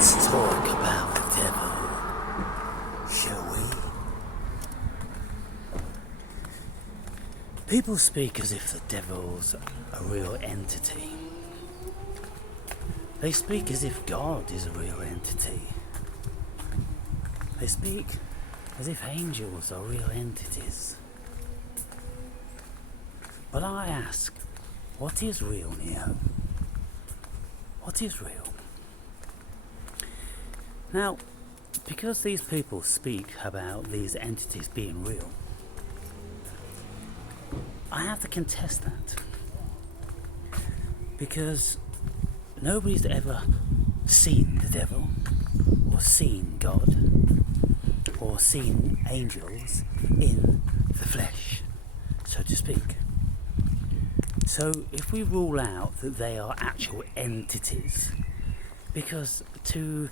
Let's talk about the devil, shall we? People speak as if the devil's a real entity. They speak as if God is a real entity. They speak as if angels are real entities. But I ask, what is real, Neo? What is real? Now, because these people speak about these entities being real, I have to contest that. Because nobody's ever seen the devil, or seen God, or seen angels in the flesh, so to speak. So if we rule out that they are actual entities, because to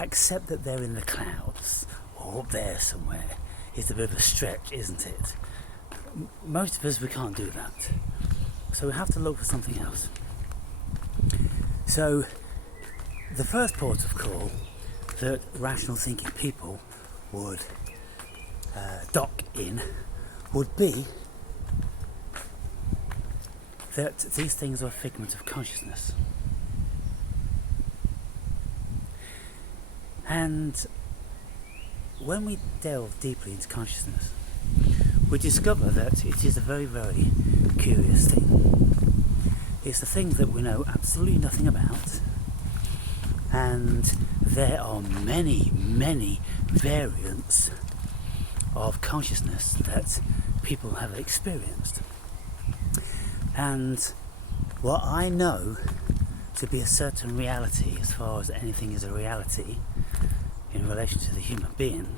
accept that they're in the clouds or up there somewhere is a bit of a stretch, isn't it? Most of us, we can't do that. So we have to look for something else. So the first port of call that rational thinking people would dock in would be that these things are a figment of consciousness. And when we delve deeply into consciousness, we discover that it is a very, very curious thing. It's a thing that we know absolutely nothing about, and there are many, many variants of consciousness that people have experienced. And what I know to be a certain reality, as far as anything is a reality in relation to the human being,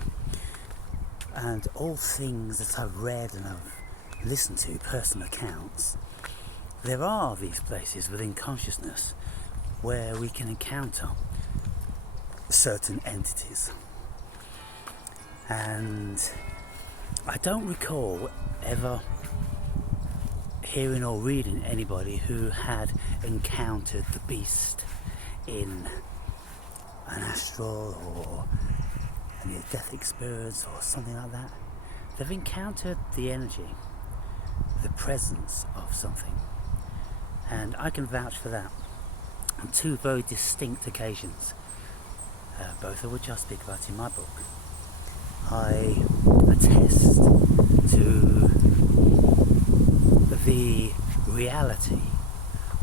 and all things that I've read and I've listened to, personal accounts, there are these places within consciousness where we can encounter certain entities. And I don't recall ever hearing or reading anybody who had encountered the beast in an astral or a near-death experience or something like that. They've encountered the energy, the presence of something, and I can vouch for that on two very distinct occasions, both of which I speak about in my book. I attest to the reality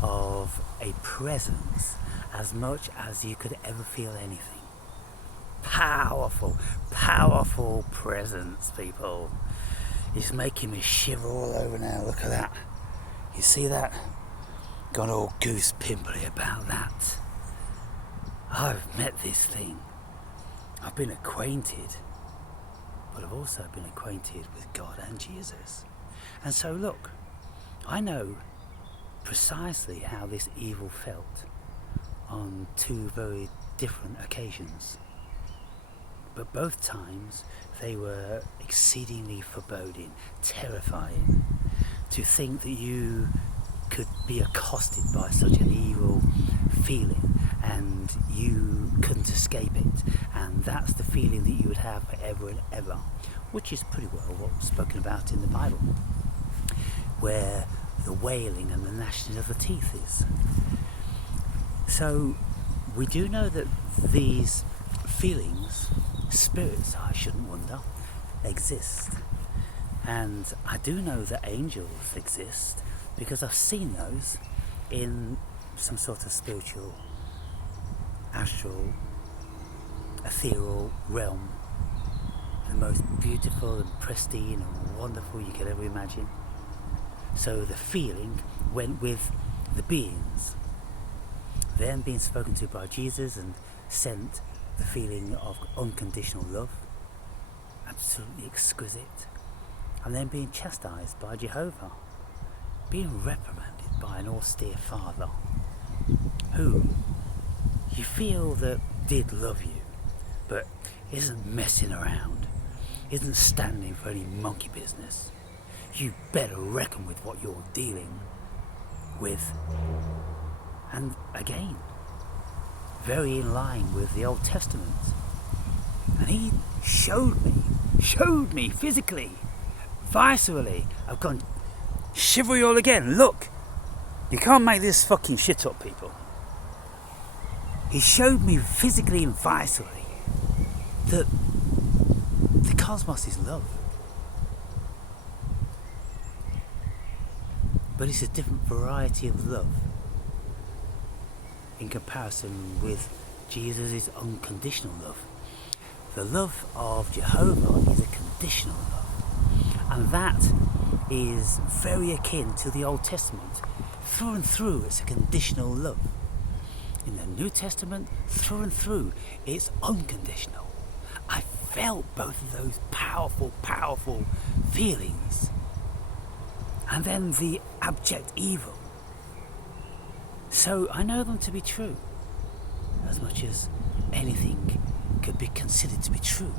of a presence as much as you could ever feel anything. Powerful, powerful presence, people. It's making me shiver all over now. Look at that. You see that? Gone all goose pimply about that. I've met this thing. I've been acquainted, but I've also been acquainted with God and Jesus. And so look, I know precisely how this evil felt on two very different occasions. But both times they were exceedingly foreboding, terrifying. To think that you could be accosted by such an evil feeling and you couldn't escape it, and that's the feeling that you would have forever and ever, which is pretty well what was spoken about in the Bible, where the wailing and the gnashing of the teeth is. So we do know that these feelings, spirits, I shouldn't wonder, exist. And I do know that angels exist because I've seen those in some sort of spiritual, astral, ethereal realm. The most beautiful and pristine and wonderful you could ever imagine. So the feeling went with the beings. Them being spoken to by Jesus and sent the feeling of unconditional love, absolutely exquisite, and then being chastised by Jehovah, being reprimanded by an austere father who you feel that did love you, but isn't messing around, isn't standing for any monkey business. You better reckon with what you're dealing with. And again, very in line with the Old Testament. And he showed me physically, viscerally. I've gone shivery all again. Look, you can't make this fucking shit up, people. He showed me physically and viscerally that the cosmos is love. But it's a different variety of love in comparison with Jesus' unconditional love. The love of Jehovah is a conditional love, and that is very akin to the Old Testament. Through and through, it's a conditional love. In the New Testament, through and through, it's unconditional. I felt both of those powerful, powerful feelings. And then the abject evil. So I know them to be true, as much as anything could be considered to be true.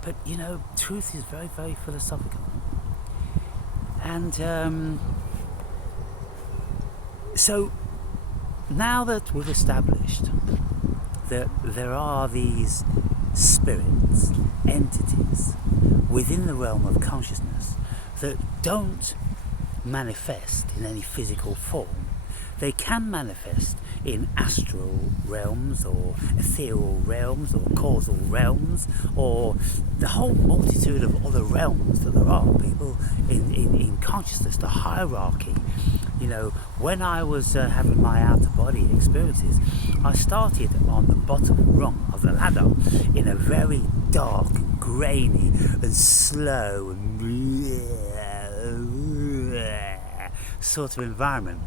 But truth is very, very philosophical. And so now that we've established that there are these spirits, entities within the realm of consciousness that don't manifest in any physical form, they can manifest in astral realms or ethereal realms or causal realms or the whole multitude of other realms that there are, people, in consciousness, the hierarchy. When I was having my out-of-body experiences, I started on the bottom rung of the ladder in a very dark and grainy and slow and sort of environment,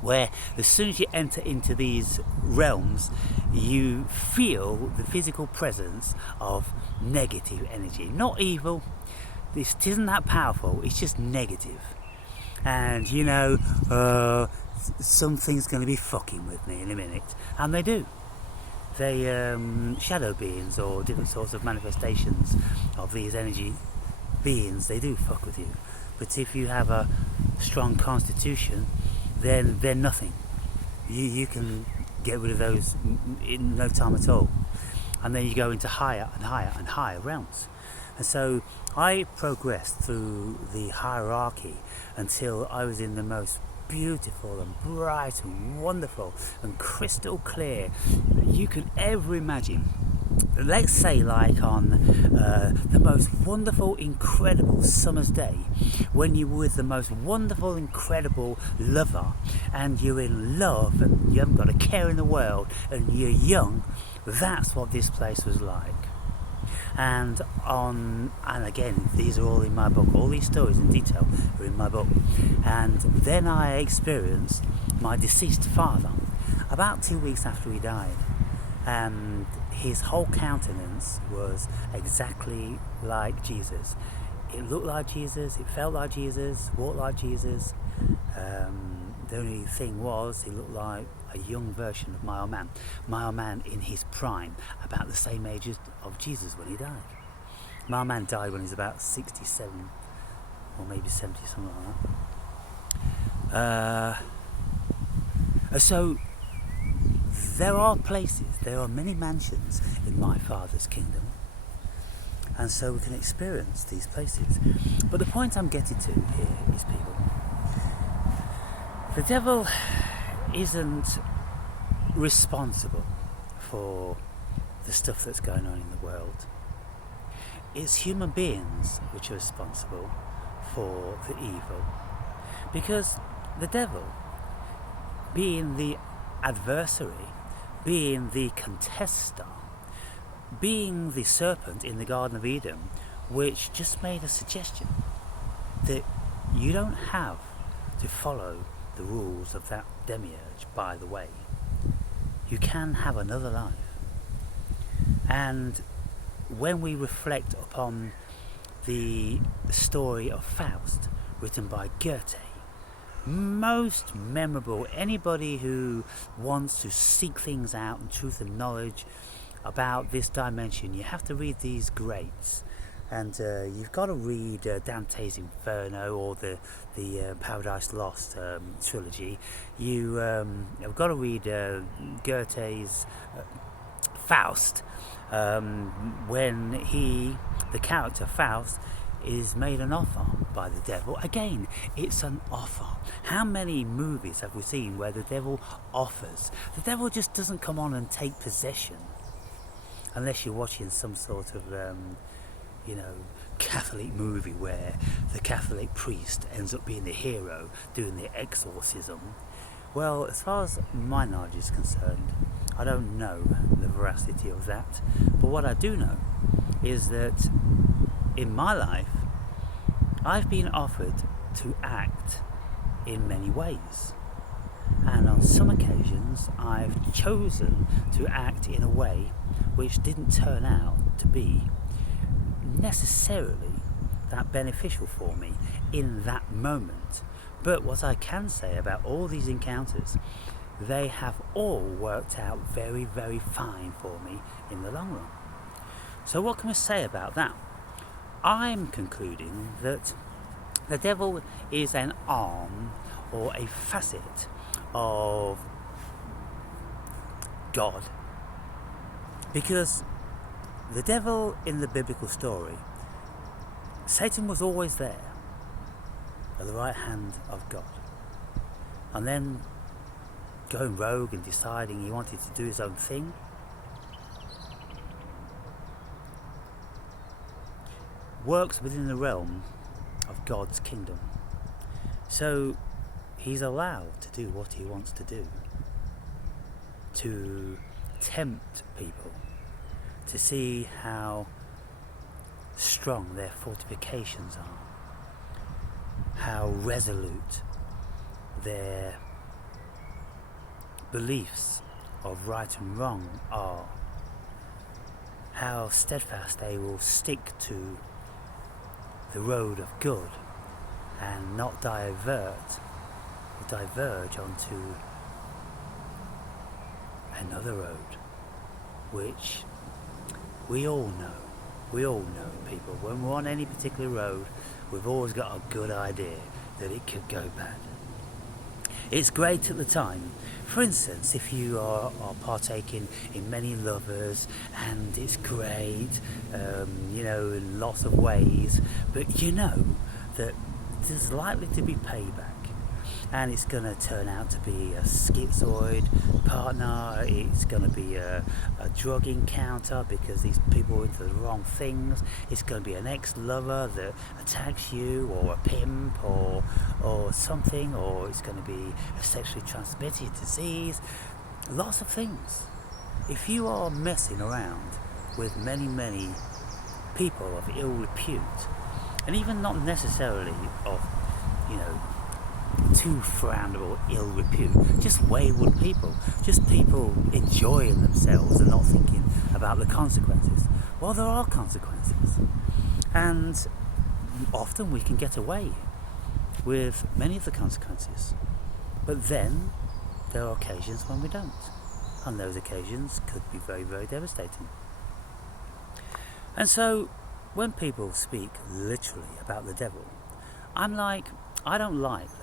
where as soon as you enter into these realms, you feel the physical presence of negative energy. Not evil, this isn't that powerful, it's just negative. And something's going to be fucking with me in a minute. And they do. They, shadow beings or different sorts of manifestations of these energy beings, they do fuck with you. But if you have a strong constitution, then they're nothing. You can get rid of those in no time at all. And then you go into higher and higher and higher realms. And so I progressed through the hierarchy until I was in the most beautiful and bright and wonderful and crystal clear you could ever imagine. Let's say like on the most wonderful, incredible summer's day, when you're with the most wonderful, incredible lover and you're in love and you haven't got a care in the world and you're young, that's what this place was like. And again, these are all in my book, all these stories in detail are in my book. And then I experienced my deceased father about 2 weeks after he died, and his whole countenance was exactly like Jesus. It looked like Jesus, it felt like Jesus, walked like Jesus. The only thing was, he looked like a young version of my old man. My old man in his prime, about the same age of Jesus when he died. My old man died when he was about 67, or maybe 70, something like that. So there are places, there are many mansions in my Father's kingdom, and so we can experience these places. But the point I'm getting to here is, people, the devil isn't responsible for the stuff that's going on in the world. It's human beings which are responsible for the evil, because the devil, being the adversary, being the contester, being the serpent in the Garden of Eden, which just made a suggestion that you don't have to follow the rules of that demiurge, by the way. You can have another life. And when we reflect upon the story of Faust, written by Goethe, most memorable, anybody who wants to seek things out and truth and knowledge about this dimension, you have to read these greats. And you've got to read Dante's Inferno or the Paradise Lost trilogy. You have got to read Goethe's Faust, when the character Faust is made an offer by the devil. Again, it's an offer. How many movies have we seen where the devil offers? The devil just doesn't come on and take possession, unless you're watching some sort of Catholic movie where the Catholic priest ends up being the hero doing the exorcism. Well, as far as my knowledge is concerned, I don't know the veracity of that. But what I do know is that in my life, I've been offered to act in many ways. And on some occasions, I've chosen to act in a way which didn't turn out to be necessarily that beneficial for me in that moment. But what I can say about all these encounters, they have all worked out very, very fine for me in the long run. So what can we say about that? I'm concluding that the devil is an arm or a facet of God, because the devil in the biblical story, Satan was always there at the right hand of God, and then going rogue and deciding he wanted to do his own thing. Works within the realm of God's kingdom. So he's allowed to do what he wants to do, to tempt people, to see how strong their fortifications are, how resolute their beliefs of right and wrong are, how steadfast they will stick to the road of good and not diverge onto another road, which we all know, people, when we're on any particular road, we've always got a good idea that it could go bad. It's great at the time. For instance, if you are partaking in many lovers, and it's great, in lots of ways, but you know that there's likely to be payback. And it's going to turn out to be a schizoid partner, it's going to be a drug encounter because these people are into the wrong things, it's going to be an ex-lover that attacks you, or a pimp, or something, or it's going to be a sexually transmitted disease, lots of things. If you are messing around with many, many people of ill repute, and even not necessarily of, too frownable ill repute, just wayward people, just people enjoying themselves and not thinking about the consequences. Well, there are consequences, and often we can get away with many of the consequences, but then there are occasions when we don't, and those occasions could be very, very devastating. And so when people speak literally about the devil, I'm like, I don't like that.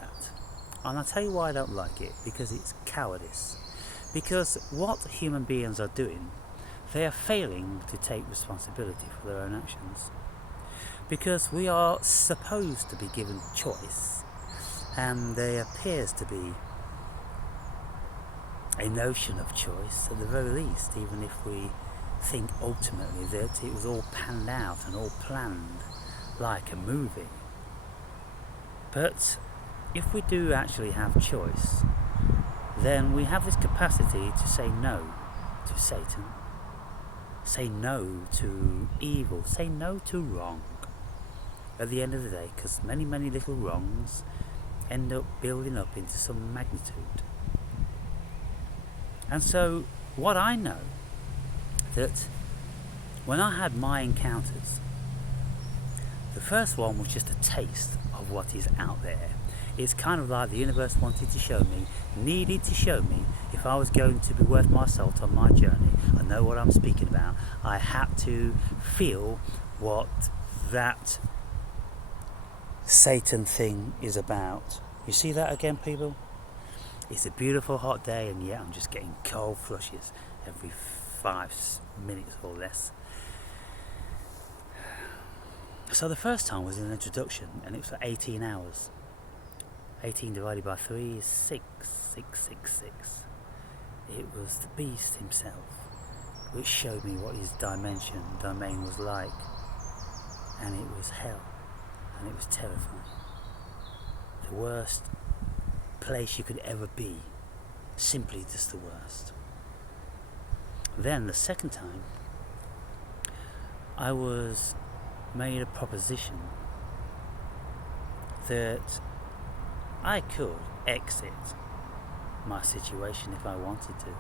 And I'll tell you why I don't like it, because it's cowardice. Because what human beings are doing, they are failing to take responsibility for their own actions. Because we are supposed to be given choice, and there appears to be a notion of choice at the very least, even if we think ultimately that it was all panned out and all planned like a movie. But if we do actually have choice, then we have this capacity to say no to Satan, say no to evil, say no to wrong at the end of the day, because many, many little wrongs end up building up into some magnitude. And so what I know, that when I had my encounters, the first one was just a taste of what is out there. It's kind of like the universe wanted to show me, needed to show me, if I was going to be worth my salt on my journey, I know what I'm speaking about, I had to feel what that Satan thing is about. You see that again, people? It's a beautiful hot day, and yet I'm just getting cold flushes every 5 minutes or less. So the first time was an introduction, and it was for 18 hours. 18 divided by 3 is 6. It was the beast himself, which showed me what his domain was like. And it was hell, and it was terrifying. The worst place you could ever be, simply just the worst. Then the second time, I was made a proposition that I could exit my situation if I wanted to.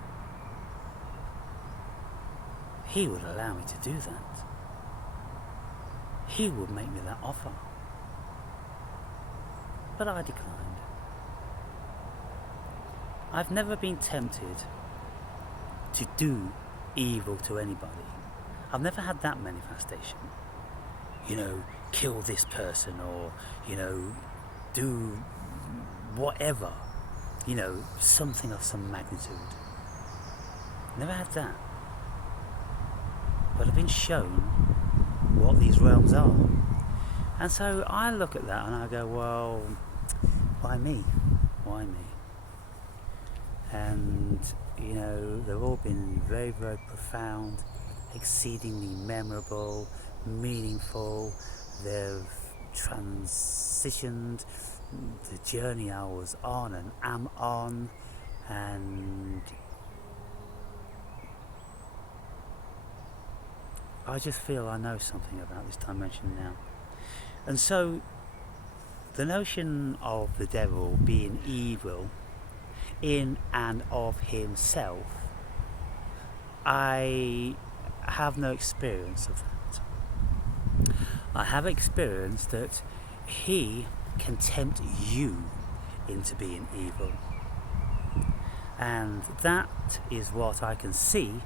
He would allow me to do that. He would make me that offer. But I declined. I've never been tempted to do evil to anybody. I've never had that manifestation. Kill this person, or, do whatever. Something of some magnitude. Never had that. But I've been shown what these realms are. And so I look at that and I go, well, why me? Why me? And, they've all been very, very profound, exceedingly memorable, meaningful. They've transitioned the journey I was on and am on, and I just feel I know something about this dimension now. And so the notion of the devil being evil in and of himself, I have no experience of that. I have experience that he can tempt you into being evil. And that is what I can see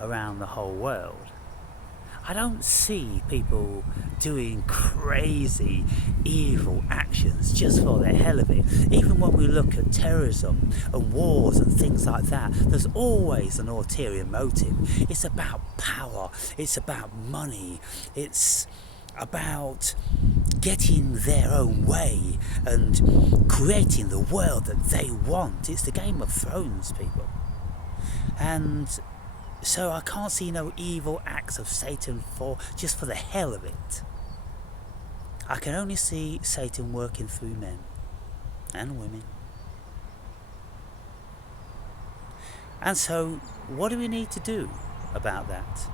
around the whole world. I don't see people doing crazy, evil actions just for the hell of it. Even when we look at terrorism and wars and things like that, there's always an ulterior motive. It's about power, it's about money, it's about getting their own way and creating the world that they want. It's the Game of Thrones, people. And so I can't see no evil acts of Satan just for the hell of it. I can only see Satan working through men and women. And so what do we need to do about that?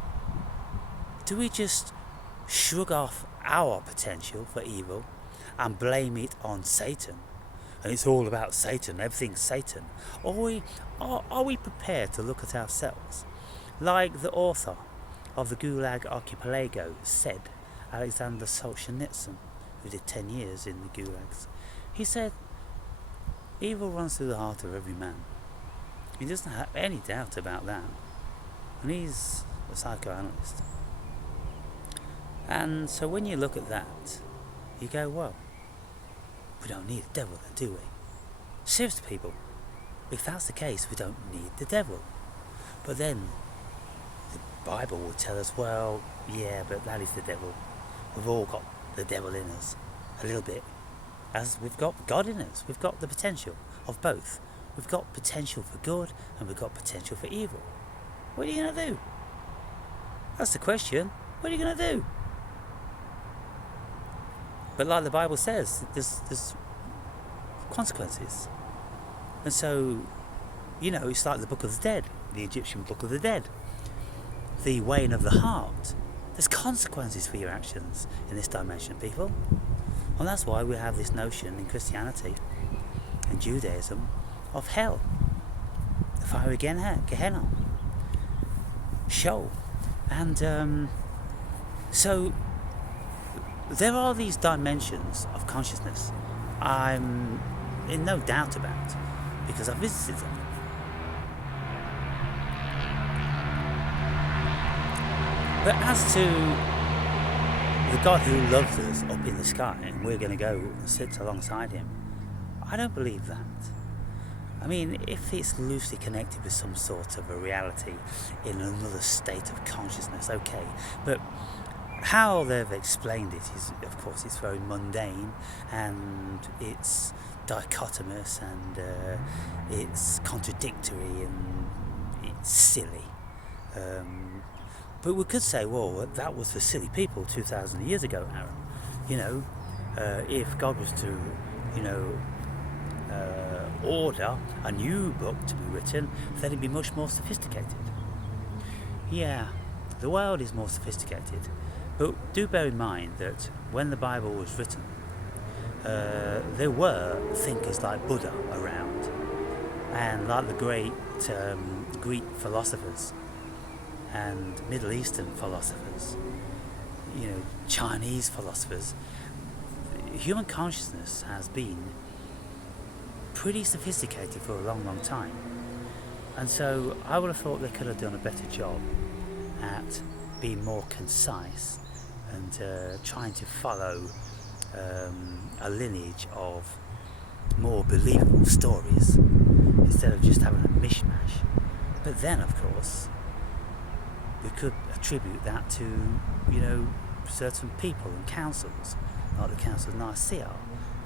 Do we just shrug off our potential for evil and blame it on Satan? And it's all about Satan, everything's Satan. Or are we prepared to look at ourselves? Like the author of the Gulag Archipelago said, Alexander Solzhenitsyn, who did 10 years in the Gulags, he said, evil runs through the heart of every man. He doesn't have any doubt about that. And he's a psychoanalyst. And so when you look at that, you go, well, we don't need the devil then, do we? Seriously, people, if that's the case, we don't need the devil. But then the Bible will tell us, well, yeah, but that is the devil. We've all got the devil in us, a little bit. As we've got God in us, we've got the potential of both. We've got potential for good and we've got potential for evil. What are you going to do? That's the question. What are you going to do? But like the Bible says, there's consequences. And so, it's like the Book of the Dead, the Egyptian Book of the Dead. The weighing of the heart. There's consequences for your actions in this dimension, people. And that's why we have this notion in Christianity and Judaism of hell. The fiery Gehenna. Sheol. And so there are these dimensions of consciousness I'm in no doubt about, because I've visited them. But as to the God who loves us up in the sky and we're going to go and sit alongside him. I don't believe that. I mean, if it's loosely connected with some sort of a reality in another state of consciousness, okay. But how they've explained it is, of course, it's very mundane and it's dichotomous and it's contradictory and it's silly. But we could say, well, that was for silly people 2,000 years ago, Aaron. You know, if God was to, order a new book to be written, then it'd be much more sophisticated. Yeah, the world is more sophisticated. But do bear in mind that when the Bible was written, there were thinkers like Buddha around, and like the great Greek philosophers and Middle Eastern philosophers, Chinese philosophers. Human consciousness has been pretty sophisticated for a long, long time. And so I would have thought they could have done a better job at being more concise and trying to follow a lineage of more believable stories instead of just having a mishmash. But then, of course, we could attribute that to, certain people and councils, like the Council of Nicaea.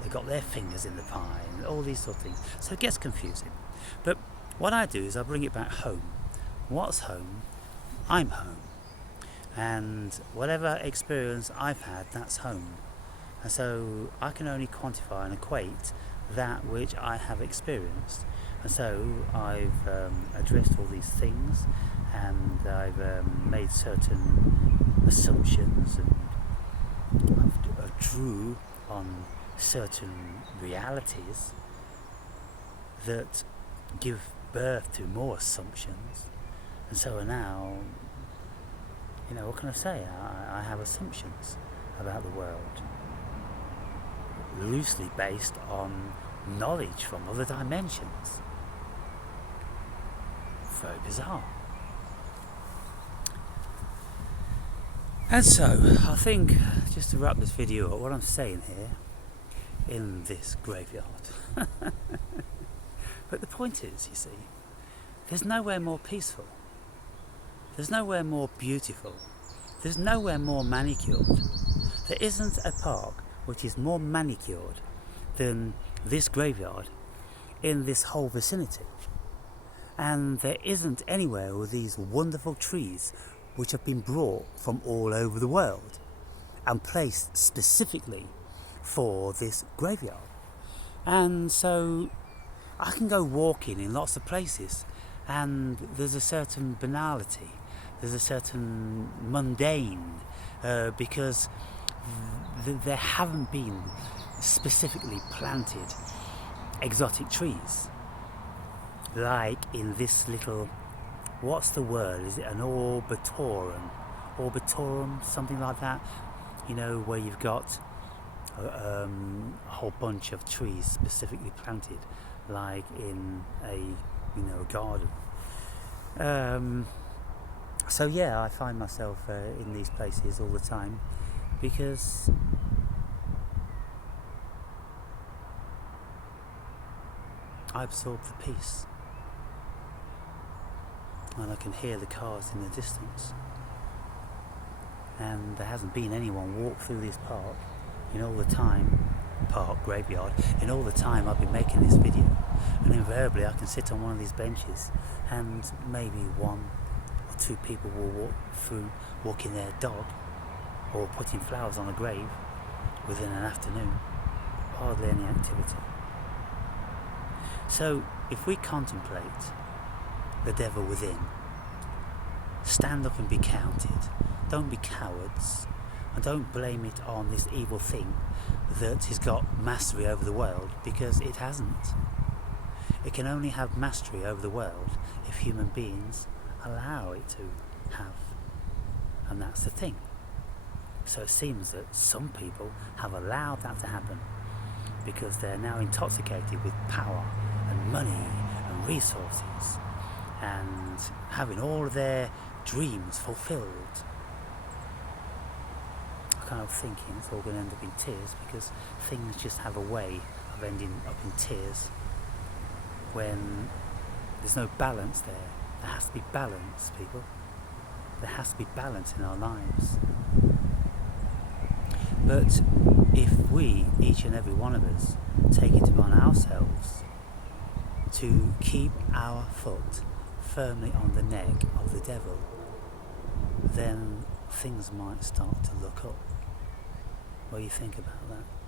They got their fingers in the pie and all these sort of things. So it gets confusing. But what I do is I bring it back home. What's home? I'm home. And whatever experience I've had, that's home. And so I can only quantify and equate that which I have experienced. And so I've addressed all these things, and I've made certain assumptions, and I've drew on certain realities that give birth to more assumptions. And so now, what can I say? I have assumptions about the world, loosely based on knowledge from other dimensions. Very bizarre. And so, I think, just to wrap this video up, what I'm saying here, in this graveyard, but the point is, you see, there's nowhere more peaceful, there's nowhere more beautiful, there's nowhere more manicured. There isn't a park which is more manicured than this graveyard in this whole vicinity. And there isn't anywhere with these wonderful trees which have been brought from all over the world and placed specifically for this graveyard. And so I can go walking in lots of places and there's a certain banality, there's a certain mundane, because there haven't been specifically planted exotic trees like in this little, what's the word, is it an orbitorum, something like that, where you've got a whole bunch of trees specifically planted like in a garden. So yeah, I find myself in these places all the time because I absorb the peace, and I can hear the cars in the distance, and there hasn't been anyone walk through this park in all the time, graveyard, in all the time I've been making this video. And invariably I can sit on one of these benches and maybe one or two people will walk through, walking their dog or putting flowers on a grave within an afternoon. Hardly any activity. So if we contemplate the devil within, stand up and be counted, don't be cowards, and don't blame it on this evil thing that has got mastery over the world, because it hasn't. It can only have mastery over the world if human beings allow it to have, and that's the thing. So it seems that some people have allowed that to happen because they're now intoxicated with power and money and resources and having all of their dreams fulfilled. I kind of thinking it's all going to end up in tears, because things just have a way of ending up in tears when there's no balance there. There has to be balance, people. There has to be balance in our lives. But if we, each and every one of us, take it upon ourselves to keep our foot firmly on the neck of the devil, then things might start to look up. What do you think about that?